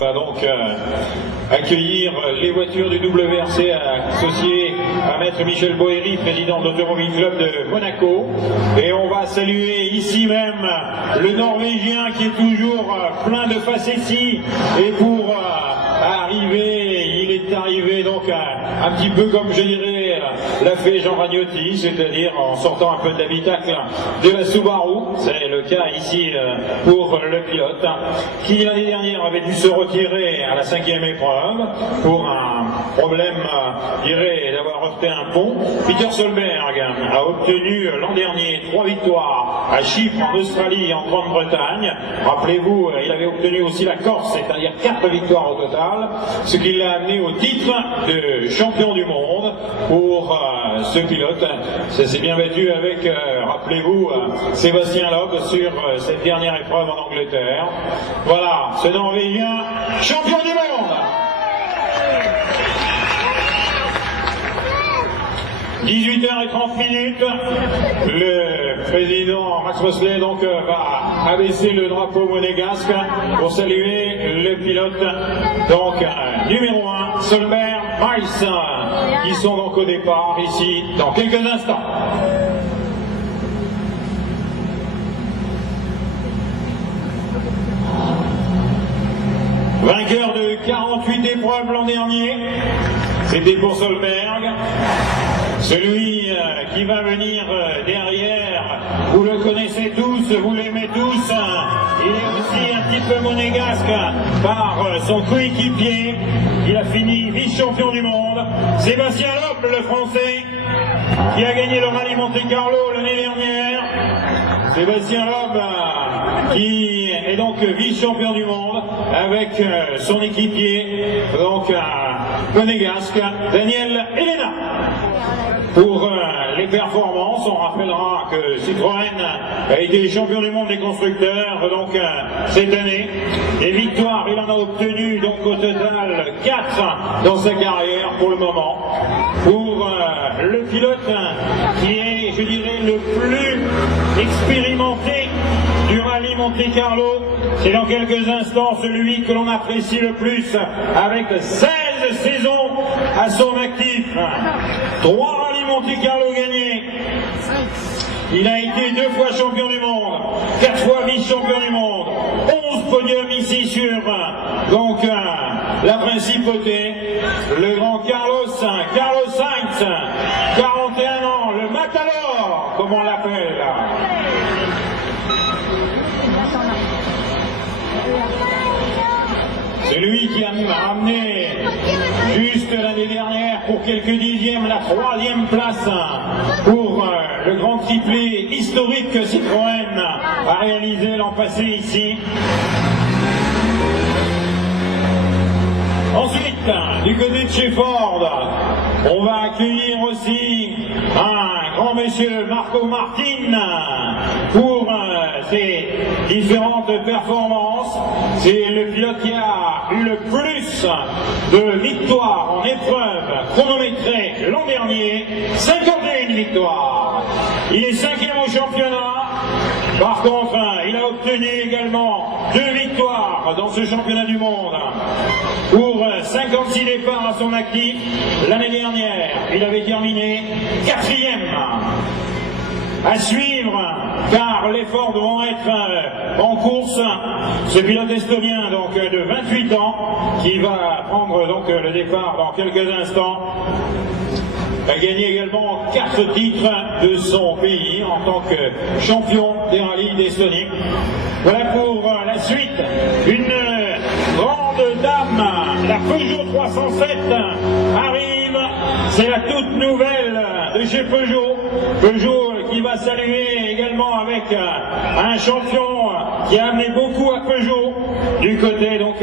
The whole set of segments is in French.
On va donc accueillir les voitures du WRC associées à Maître Michel Bohéry, président de l'Automobile Club de Monaco. Et on va saluer ici même le Norvégien qui est toujours plein de facéties. Et pour arriver, il est arrivé donc un petit peu comme je dirais l'a fait Jean Ragnotti, c'est-à-dire en sortant un peu de l'habitacle de la Subaru. C'est le cas ici pour le pilote qui l'année dernière avait dû se retirer à la 5e épreuve pour un problème, je dirais, d'avoir heurté un pont. Peter Solberg a obtenu l'an dernier 3 victoires à Chypre, en Australie et en Grande-Bretagne. Rappelez-vous, il avait obtenu aussi la Corse, c'est-à-dire 4 victoires au total, ce qui l'a amené au titre de champion du monde pour ce pilote. Ça s'est bien battu avec, rappelez-vous, Sébastien Loeb sur cette dernière épreuve en Angleterre. Voilà, ce Norvégien, champion du monde. 18h30, le président Max Mosley donc va abaisser le drapeau monégasque pour saluer le pilote donc numéro 1, Solberg, Miles, qui sont donc au départ ici dans quelques instants. Vainqueur de 48 épreuves l'an dernier, c'était pour Solberg. Celui qui va venir derrière, vous le connaissez tous, vous l'aimez tous, il est aussi un petit peu monégasque par son coéquipier, il a fini vice-champion du monde, Sébastien Loeb, le français, qui a gagné le rallye Monte-Carlo l'année dernière. Sébastien Loeb qui est donc vice-champion du monde avec son équipier, donc monégasque, Daniel Elena. Pour les performances, on rappellera que Citroën a été champion du monde des constructeurs donc cette année. Les victoires, il en a obtenu donc au total 4 dans sa carrière pour le moment. Pour le pilote qui est, je dirais, le plus expérimenté du rallye Monte-Carlo, c'est dans quelques instants celui que l'on apprécie le plus avec 16 saisons à son actif. 3 rallyes Monte-Carlo gagnés. Il a été 2 fois champion du monde, 4 fois vice-champion du monde, 11 podiums ici sur donc la principauté. Le grand Carlos Sainz, 41 ans, le Matador, comme on l'appelle. Celui qui a ramené juste l'année dernière pour quelques dixièmes la 3e place pour le grand triplé historique que Citroën a réalisé l'an passé ici. Ensuite, du côté de chez Ford, on va accueillir aussi un grand monsieur, Marco Martin, pour ses différentes performances. C'est le pilote qui a eu le plus de victoires en épreuve chronométrée l'an dernier, 51 victoires. Il est 5e au championnat. Par contre, il a obtenu également 2 victoires dans ce championnat du monde pour 56 départs à son actif. L'année dernière, il avait terminé 4e. À suivre, car les Ford vont être en course. Ce pilote estonien donc de 28 ans qui va prendre donc le départ dans quelques instants a gagné également 4 titres de son pays en tant que champion des rallyes d'Estonie. Voilà pour la suite, une grande dame, la Peugeot 307 arrive, c'est la toute nouvelle de chez Peugeot. Peugeot qui va saluer également avec un champion qui a amené beaucoup à Peugeot du côté donc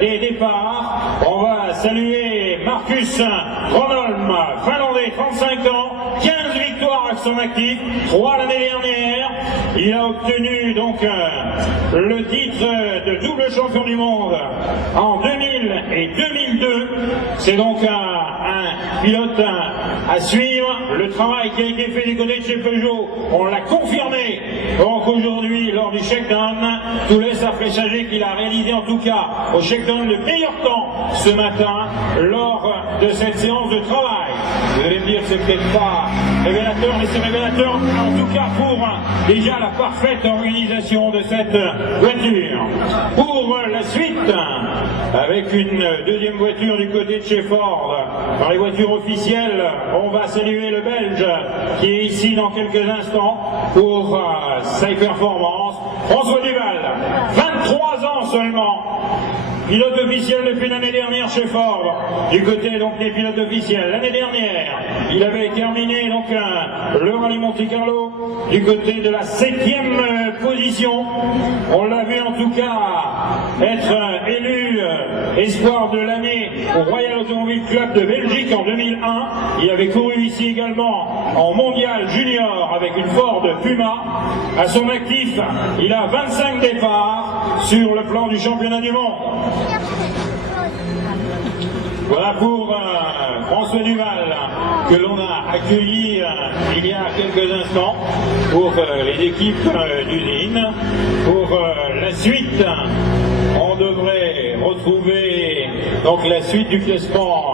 des départs. On va saluer Marcus Gronholm, finlandais, 35 ans, 15 victoires à son actif, 3 l'année dernière. Il a obtenu donc le titre de double champion du monde en 2000 et 2002. C'est donc un un pilote à suivre. Le travail qui a été fait du côté de chez Peugeot, on l'a confirmé. Donc aujourd'hui, lors du shakedown, tout laisse à présager qu'il a réalisé en tout cas au shakedown le meilleur temps ce matin lors de cette séance de travail. Vous allez me dire que c'est peut-être pas révélateur, mais c'est révélateur en tout cas pour déjà la parfaite organisation de cette voiture. Pour la suite, avec une deuxième voiture du côté de chez Ford, dans les voitures officielles, on va saluer le Belge qui est ici dans quelques instants pour sa performance. François Duval, 23 ans seulement. Pilote officiel depuis l'année dernière chez Ford, du côté donc des pilotes officiels. L'année dernière, il avait terminé donc le Rallye Monte Carlo du côté de la 7e position. On l'a vu en tout cas être élu espoir de l'année au Royal Automobile Club de Belgique en 2001. Il avait couru ici également en mondial junior avec une Ford Puma. À son actif, il a 25 départs sur le plan du championnat du monde. Voilà pour François Duval que l'on a accueilli il y a quelques instants pour les équipes d'usine. Pour la suite, on devrait retrouver donc la suite du classement